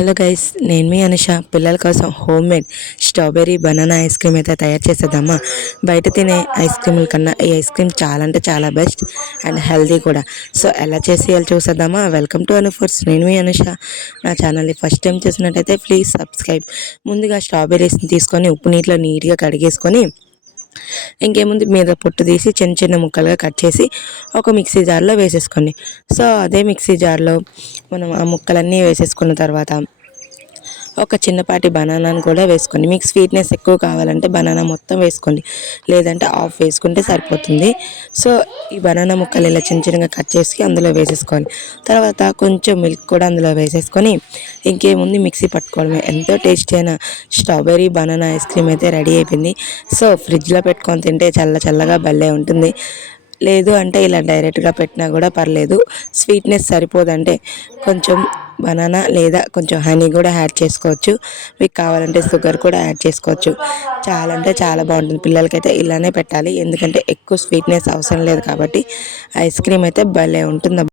Hello guys, నేను మీ అనుష. పిల్లల కోసం home made strawberry banana ice cream అయితే తయారు చేసేద్దామా. బయట తినే ఐస్ క్రీముల కన్నా ఈ ఐస్ క్రీమ్ చాలా అంటే చాలా బెస్ట్ అండ్ హెల్తీ కూడా. సో ఎలా చేసేయాలో చూసేద్దామా. Welcome to Anu foods. నేను మీ అనుష. నా ఛానల్ని ఫస్ట్ టైం చూసినట్టయితే ప్లీజ్ సబ్స్క్రైబ్. ముందుగా స్ట్రాబెర్రీస్ని తీసుకొని ఉప్పు నీటిలో నీట్గా కడిగేసుకొని ఇంకేముంది మీద పొట్టు తీసి చిన్న చిన్న ముక్కలుగా కట్ చేసి ఒక మిక్సీ జార్లో వేసేసుకోండి. సో అదే మిక్సీ జార్లో మనం ఆ ముక్కలన్నీ వేసేసుకున్న తర్వాత ఒక చిన్నపాటి బనానాను కూడా వేసుకోండి. మీకు స్వీట్నెస్ ఎక్కువ కావాలంటే బనానా మొత్తం వేసుకోండి, లేదంటే హాఫ్ వేసుకుంటే సరిపోతుంది. సో ఈ బనానా ముక్కలు ఇలా చిన్న చిన్నగా కట్ చేసి అందులో వేసేసుకోండి. తర్వాత కొంచెం మిల్క్ కూడా అందులో వేసేసుకొని ఇంకేముంది మిక్సీ పట్టుకోవడమే. ఎంతో టేస్టీ అయిన స్ట్రాబెర్రీ బనానా ఐస్ క్రీమ్ అయితే రెడీ అయిపోయింది. సో ఫ్రిడ్జ్లో పెట్టుకొని తింటే చల్ల చల్లగా భలే ఉంటుంది. లేదు అంటే ఇలా డైరెక్ట్గా పెట్టినా కూడా పర్లేదు. స్వీట్నెస్ సరిపోదంటే కొంచెం బనానా లేదా కొంచెం హనీ కూడా యాడ్ చేసుకోవచ్చు. మీకు కావాలంటే షుగర్ కూడా యాడ్ చేసుకోవచ్చు. చాలా అంటే చాలా బాగుంటుంది. పిల్లలకైతే ఇలానే పెట్టాలి, ఎందుకంటే ఎక్కువ స్వీట్నెస్ అవసరం లేదు కాబట్టి ఐస్ క్రీమ్ అయితే భలే ఉంటుంది.